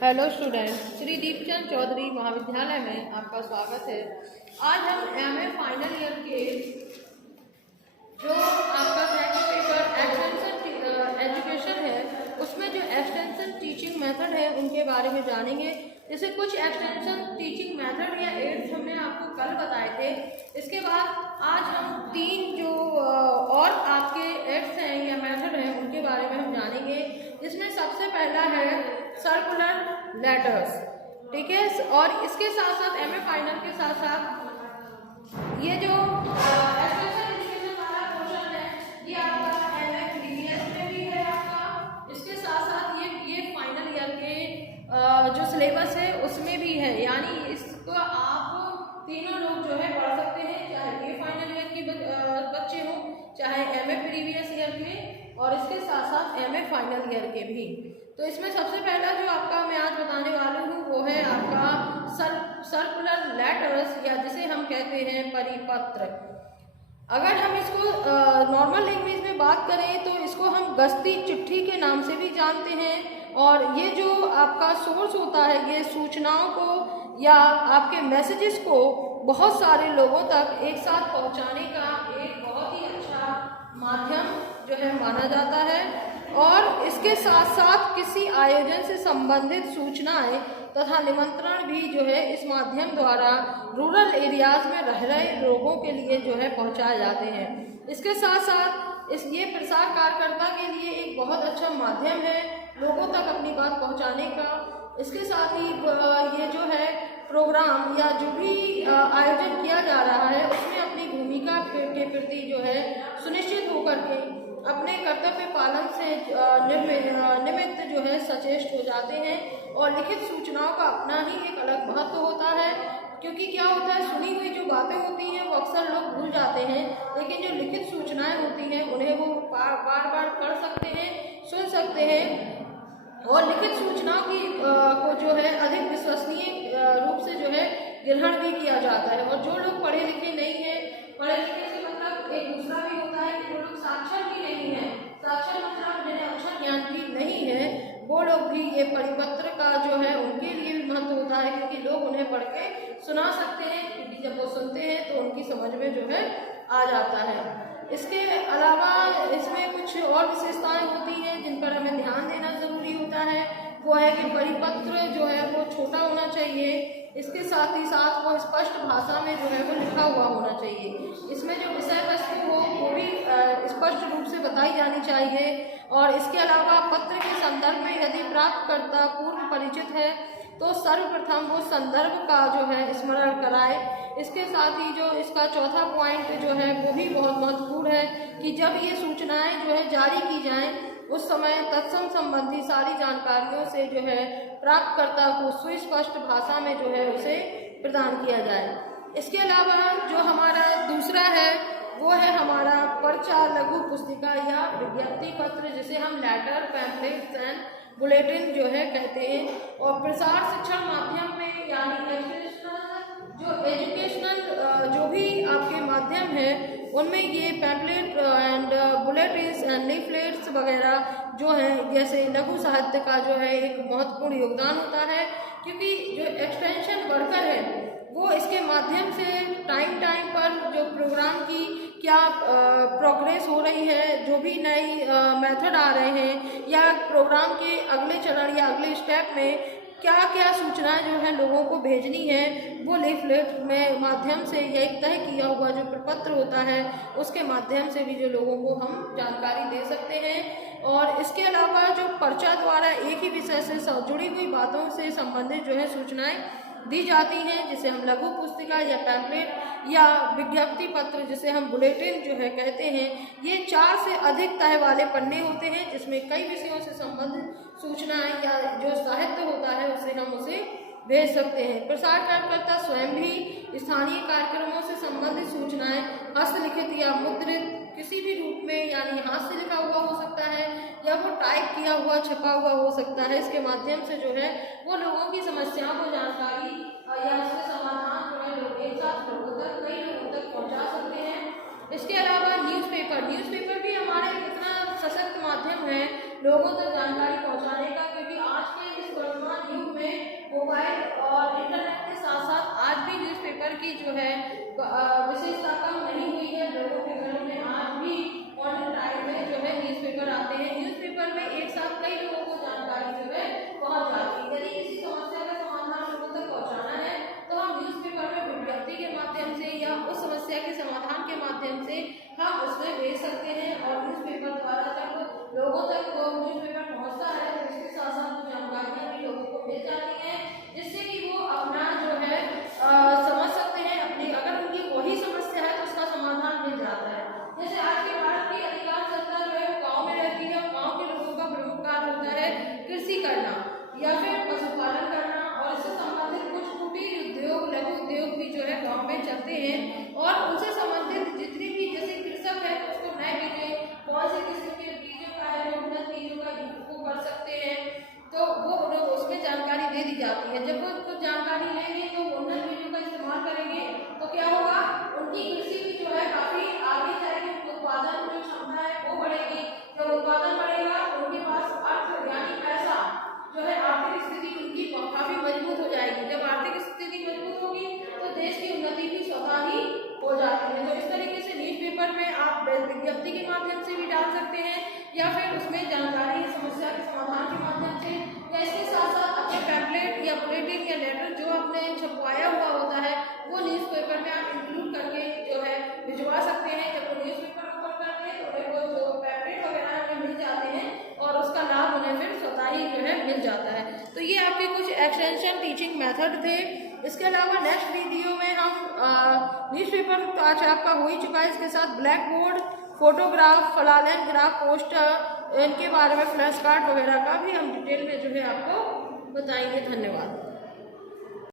Hello student, Shri Deepchand Chaudhary महाविद्यालय में आपका स्वागत है। आज हम एमए फाइनल ईयर के जो आपका पेपर एक्सटेंशन एजुकेशन है उसमें जो एक्सटेंशन टीचिंग मेथड है उनके बारे में जानेंगे। जैसे कुछ एक्सटेंशन टीचिंग मेथड या एड्स हमने आपको कल बताए थे। इसके बाद आज हम तीन जो और आपके एड्स हैं या मेथड हैं उनके बारे में हम जानेंगे। जिसमें सबसे पहला है सर्कुलर लेटर्स, ठीक है। और इसके साथ साथ एमए फाइनल के साथ साथ ये जो एक्सटेंशन एजुकेशन वाला पोर्शन है ये आपका एमए प्रीवियस में भी है आपका। इसके साथ साथ ये फाइनल ईयर के जो सिलेबस है उसमें भी है, यानी इसको आप तीनों लोग जो है पढ़ सकते हैं, चाहे ये फाइनल ईयर के बच्चे हों, चाहे एमए प्रीवियस ईयर के, और इसके साथ साथ एमए फाइनल ईयर के भी। तो इसमें सबसे पहला जो आपका मैं आज बताने वाली हूँ वो है आपका सर्कुलर लेटर्स, या जिसे हम कहते हैं परिपत्र। अगर हम इसको नॉर्मल लैंग्वेज में बात करें तो इसको हम गश्ती चिट्ठी के नाम से भी जानते हैं। और ये जो आपका सोर्स होता है ये सूचनाओं को या आपके मैसेजेस को बहुत सारे लोगों तक एक साथ पहुंचाने का एक बहुत ही अच्छा माध्यम जो है माना जाता है। और इसके साथ साथ किसी आयोजन से संबंधित सूचनाएं तथा निमंत्रण भी जो है इस माध्यम द्वारा रूरल एरियाज में रह रहे लोगों के लिए जो है पहुंचाए जाते हैं। इसके साथ साथ ये प्रसार कार्यकर्ता के लिए एक बहुत अच्छा माध्यम है लोगों तक अपनी बात पहुंचाने का। इसके साथ ही ये जो है प्रोग्राम या जो भी आयोजन किया जा रहा है उसमें अपनी भूमिका के प्रति जो है सुनिश्चित होकर के अपने कर्तव्य पालन से निमित्त जो है सचेष्ट हो जाते हैं। और लिखित सूचनाओं का अपना ही एक अलग महत्व होता है, क्योंकि क्या होता है सुनी हुई जो बातें होती हैं वो अक्सर लोग भूल जाते हैं, लेकिन जो लिखित सूचनाएं होती हैं उन्हें वो बार बार पढ़ सकते हैं, सुन सकते हैं। और लिखित सूचनाओं की को जो है अधिक विश्वसनीय रूप से जो है ग्रहण भी किया जाता है। और जो लोग पढ़े लिखे नहीं हैं, पढ़े लिखे से मतलब एक दूसरा भी होता है कि जो लोग साक्षर भी नहीं है, साक्षर मतलब जिन्हें अक्षर ज्ञान भी नहीं है, वो लोग भी ये परिपत्र का जो है उनके लिए भी महत्व होता है, क्योंकि लोग उन्हें पढ़ के सुना सकते हैं, क्योंकि जब वो सुनते हैं तो उनकी समझ में जो है आ जाता है। इसके अलावा इसमें कुछ और विशेषताएं होती हैं जिन पर हमें ध्यान देना जरूरी होता है। वो है कि परिपत्र जो है वो छोटा होना चाहिए, इसके साथ ही साथ वो स्पष्ट भाषा में जो है वो लिखा हुआ होना चाहिए। इसमें जो विषय वस्तु हो वो भी स्पष्ट रूप से बताई जानी चाहिए। और इसके अलावा पत्र के संदर्भ में यदि प्राप्तकर्ता पूर्व परिचित है तो सर्वप्रथम वो संदर्भ का जो है स्मरण कराए। इसके साथ ही जो इसका चौथा पॉइंट जो है वो भी बहुत महत्वपूर्ण है कि जब ये सूचनाएं जो है जारी की जाएं उस समय तत्सम संबंधी सारी जानकारियों से जो है प्राप्तकर्ता को सुस्पष्ट भाषा में जो है उसे प्रदान किया जाए। इसके अलावा जो हमारा दूसरा है वो है हमारा पर्चा, लघु पुस्तिका या विज्ञप्ति पत्र, जिसे हम लेटर, पैम्फलेट्स एंड बुलेटिन जो है कहते हैं। और प्रसार शिक्षण माध्यम में यानी एजुकेशनल जो भी आपके माध्यम है उनमें ये pamphlet and bulletins and leaflets वगैरह जो हैं, जैसे लघु साहित्य का जो है एक महत्वपूर्ण योगदान होता है, क्योंकि जो एक्सटेंशन वर्कर है वो इसके माध्यम से टाइम पर जो प्रोग्राम की क्या प्रोग्रेस हो रही है, जो भी नई मेथड आ रहे हैं, या प्रोग्राम के अगले चरण या अगले स्टेप में क्या क्या सूचनाएं जो है लोगों को भेजनी है, वो लीफलेट में माध्यम से या एक तय किया हुआ जो प्रपत्र होता है उसके माध्यम से भी जो लोगों को हम जानकारी दे सकते हैं। और इसके अलावा जो पर्चा द्वारा एक ही विषय से जुड़ी हुई बातों से संबंधित जो है सूचनाएं दी जाती हैं, जिसे हम लघु पुस्तिका या पैम्फलेट या विज्ञप्ति पत्र जिसे हम बुलेटिन जो है कहते हैं, ये 4 से अधिक तह वाले पन्ने होते हैं जिसमें कई विषयों से संबंधित सूचनाएं या जो साहित्य होता है उसे हम उसे भेज सकते हैं। प्रसार कार्यकर्ता स्वयं भी स्थानीय कार्यक्रमों से संबंधित सूचनाएं हस्तलिखित या मुद्रित किसी भी रूप में, यानी हाथ से लिखा हुआ हो सकता है या वो टाइप किया हुआ छपा हुआ हो सकता है, इसके माध्यम से जो है वो लोगों की समस्याओं को जानकारी या उसके समाधान जो है लोग एक साथ कई लोगों तक पहुंचा सकते हैं। इसके अलावा न्यूज़पेपर भी हमारे इतना सशक्त माध्यम है लोगों तक जानकारी पहुंचाने का, क्योंकि आज के इस वर्तमान युग में करना या फिर पशुपालन करना और इससे संबंधित कुछ कुटीर उद्योग, लघु उद्योग भी जो है गांव में चलते हैं और उनसे संबंधित जितने भी जैसे कृषक है उसको नए बीज कौन से किस्म के बीजों का है, जो उन्नत बीजों का वो कर सकते हैं, तो वो उन्हें उसमें जानकारी दे दी जाती है। जब वो कुछ जानकारी लेंगे तो उन्नत बीजों का इस्तेमाल करेंगे तो क्या होगा, उनकी कृषि भी जो है काफी आगे जाएगी, उत्पादन जो क्षमता है वो बढ़ेगी। जब उत्पादन बढ़ेगा तो उनके पास अर्थ यानी पैसा जो है आर्थिक स्थिति उनकी काफी मजबूत हो जाएगी। जब आर्थिक स्थिति मजबूत होगी तो देश की उन्नति भी स्वतः ही हो जाती है। तो इस तरीके से न्यूज़पेपर में आप विज्ञप्ति के माध्यम से भी डाल सकते हैं या फिर उसमें जानकारी समस्या के समाधान के माध्यम से, या इसके साथ साथ अपने पैम्पलेट या बुलेटिन या लेटर जो आपने छपवाया हुआ होता है वो न्यूज़पेपर में आप इंक्लूड करके जो है भिजवा सकते हैं। जब वो न्यूज़पेपर ओपन करते हैं तो उन्हें वो जो पैम्पलेट वगैरह उन्हें मिल जाते हैं और उसका लाभ उन्हें फिर स्वतः ही जो है मिल जाता है। तो ये आपके कुछ एक्सटेंशन टीचिंग मेथड थे। इसके अलावा नेक्स्ट वीडियो में हम न्यूज़पेपर तो आज आपका हो ही चुका है, इसके साथ black board, photograph, flyer graph, poster, इनके बारे में फ्लैश कार्ड वगैरह का भी हम डिटेल में जो है आपको बताएंगे। धन्यवाद।